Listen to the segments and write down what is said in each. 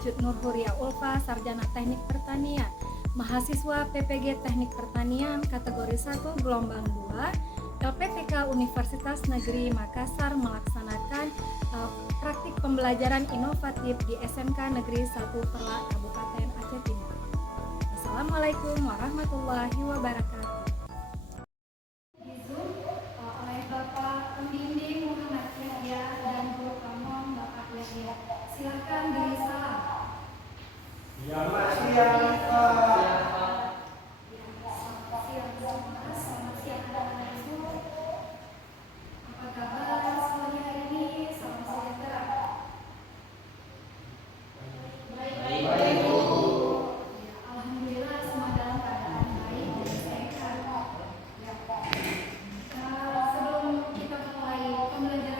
Ajut Nurhuria Ulfa, Sarjana Teknik Pertanian, mahasiswa PPG Teknik Pertanian kategori 1 gelombang 2, LPTK Universitas Negeri Makassar melaksanakan praktik pembelajaran inovatif di SMK Negeri 1 Perlak Kabupaten Aceh Timur. Assalamualaikum warahmatullahi wabarakatuh. Di Zoom oleh Bapak Pembimbing Muhammad Yahya dan Guru Pamong Bapak Yahya. Silakan beri salam. Selamat siang, Pak. Selamat siang, Mas. Selamat siang, anak-anak ibu. Apa kabar semuanya hari ini? Salam sejahtera. Baik, Bu. Alhamdulillah semua dalam keadaan baik dan sehat. Ya. Sebelum kita mulai pembelajaran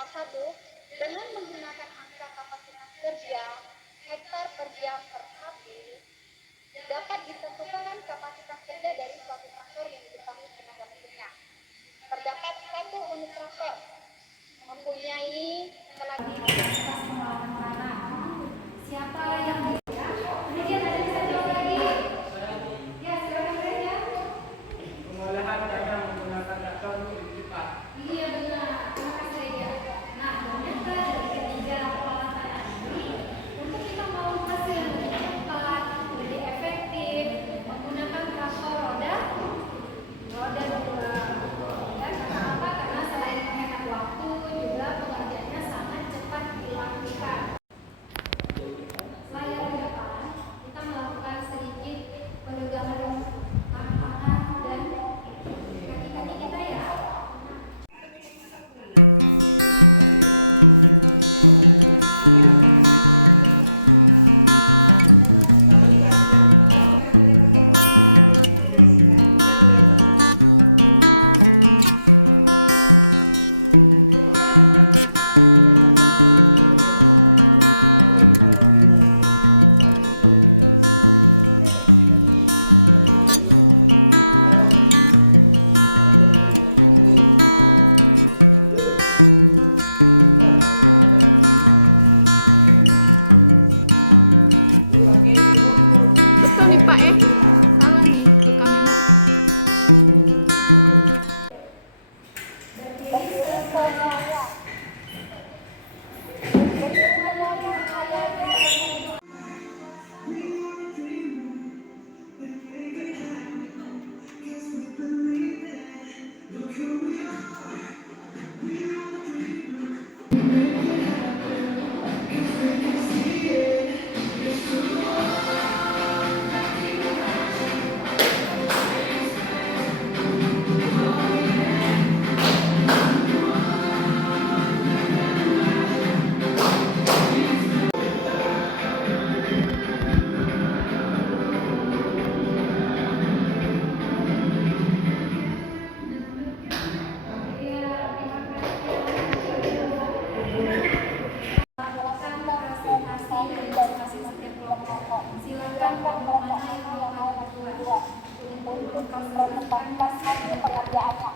nomor 1, dengan menggunakan angka kapasitas kerja hektar per jam per hari, dapat ditentukan kapasitas kerja dari suatu traktor yang diketahui tenaga mesinnya. Terdapat satu unit traktor mempunyai tenaga. Siapa yang bisa? Kemudian ada satu lagi. Ya, silakan saja. Pengolahan kadang menggunakan traktor untuk dilipat. Iya benar. Terima kasih Reja. Nah, ternyata dari ketiga pengolahan ini, untuk kita mau hasil yang lebih cepat, lebih efektif, menggunakan traktor roda dua. Ya, kenapa? Karena selain menghemat waktu, juga pengerjaannya sangat cepat dilakukan. Layar di depan, kita melakukan sedikit peregangan tangan-tangan dan kaki-kaki kita ya. Silakan pengumuman nomor 2 untuk mempercepatkan hasil pekerjaannya.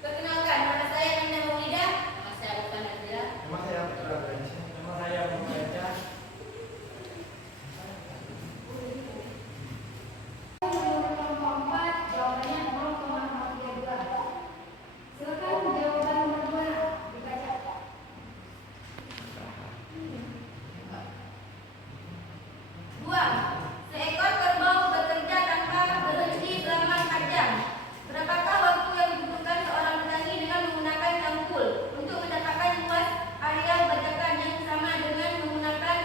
Perkenalkan, nama saya Nina Maulida. Nama saya Opa Nadira. Nama saya Putra Ganci. Nama saya Muhammad Eka. Menurut kelompok 4, jawabannya 0,032. Silakan jawaban nomor 2 dibaca. Dua, seekor kerbau bekerja tanpa berhenti selama 4 jam. Berapakah waktu yang dibutuhkan seorang petani dengan menggunakan cangkul untuk mendapatkan luas areal bajakan yang sama dengan menggunakan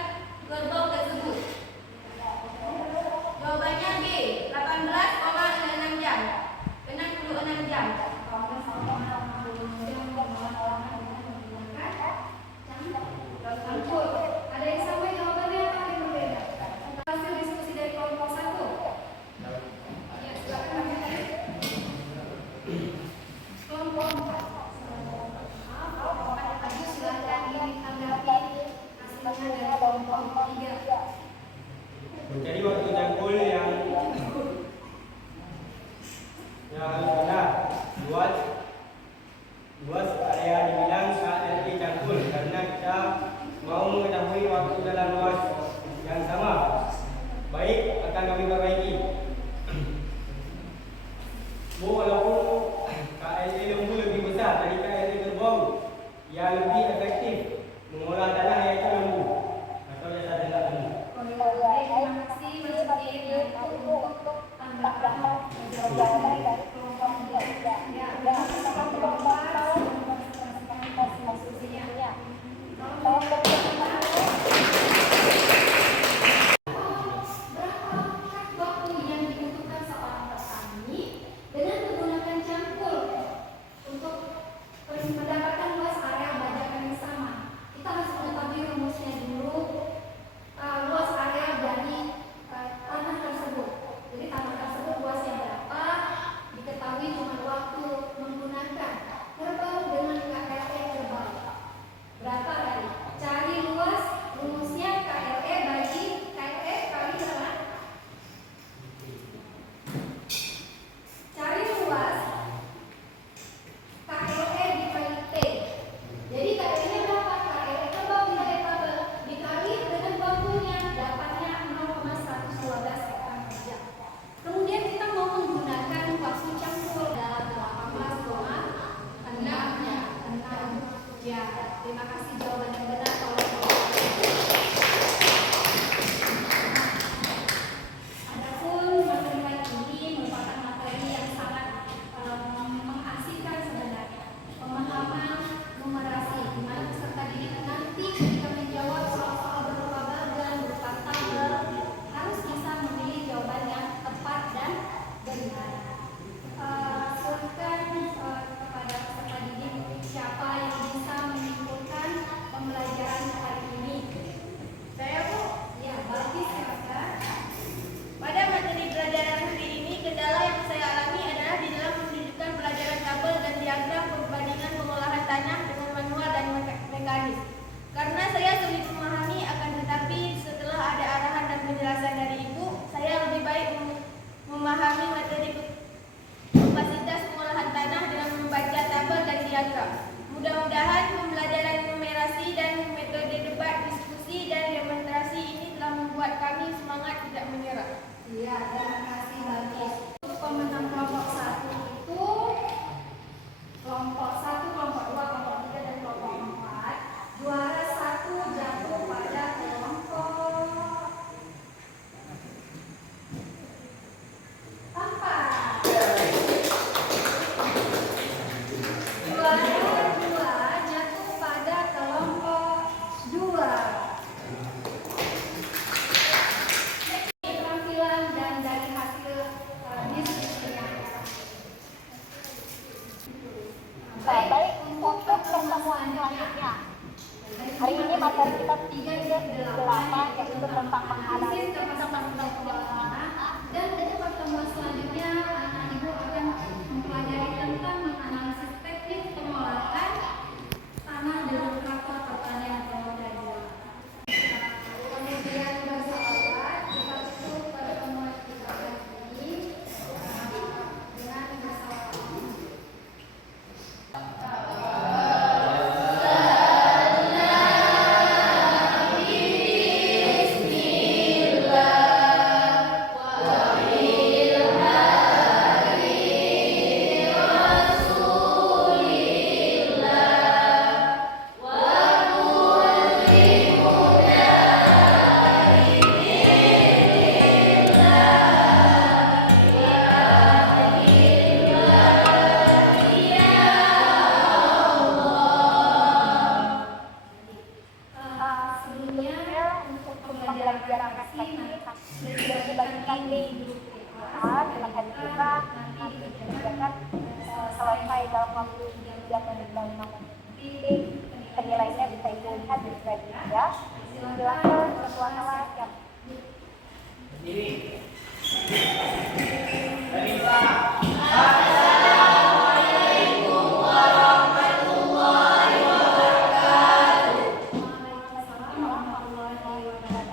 kerbau tersebut? Jawabannya B, 18,6 jam. 66 jam. Campur. Ada yang sama jawabannya apa yang berbeda? Hasil diskusi dari kelompok 1. Ya, silakan Mbak. Kelompok 4. Silakan ditanggapi hasilnya dari kelompok 3. Jadi waktu cangkul yang adalah luas area dibilang saat energi cangkul karena kita mau mengetahui waktu dalam luas yang sama. Baik, akan kami perbaiki. Bu, walaupun KLT lembu lebih besar dari KLT kerbau, ia lebih efektif mengolah tanah iaitu lembu atau jasa denda lembu. Baik, terima kasih Mas Uki untuk tanggapan jawaban dari kelompok 3. Ya, kelompok 4 diskusinya. Berapakah waktu yang dibutuhkan seorang petani dengan menggunakan cangkul untuk Iya, terima kasih bagus. Pemenang kelompok 1 itu kelompok 1, kelompok 2, kelompok 3, dan kelompok 4. Juara 1 jatuh pada kelompok 4. Juara 2 jatuh pada kelompok 2. Tampilan dan dari hasil diskusinya. Baik, untuk pertemuan selanjutnya. Hari ini materi kita 3-8 yaitu tentang menganalisis kapasitas penyaluran Dan untuk pertemuan selanjutnya, anak ibu akan mempelajari tentang menganalisis teknik pengolahan tanah dengan traktor pertanian roda 2. Kemudian bersahabat, kita tutup pertemuan kita ini dengan bersahabat. Sebelumnya untuk pembelajaran praksi sudah dibagikan di grup kita nanti dikerjakan selesai dalam waktu kegiatan di dalam nanti penilaiannya bisa dilihat di slide juga. Silakan bersuara. Waalaikumsalam warahmatullahi wabarakatuh.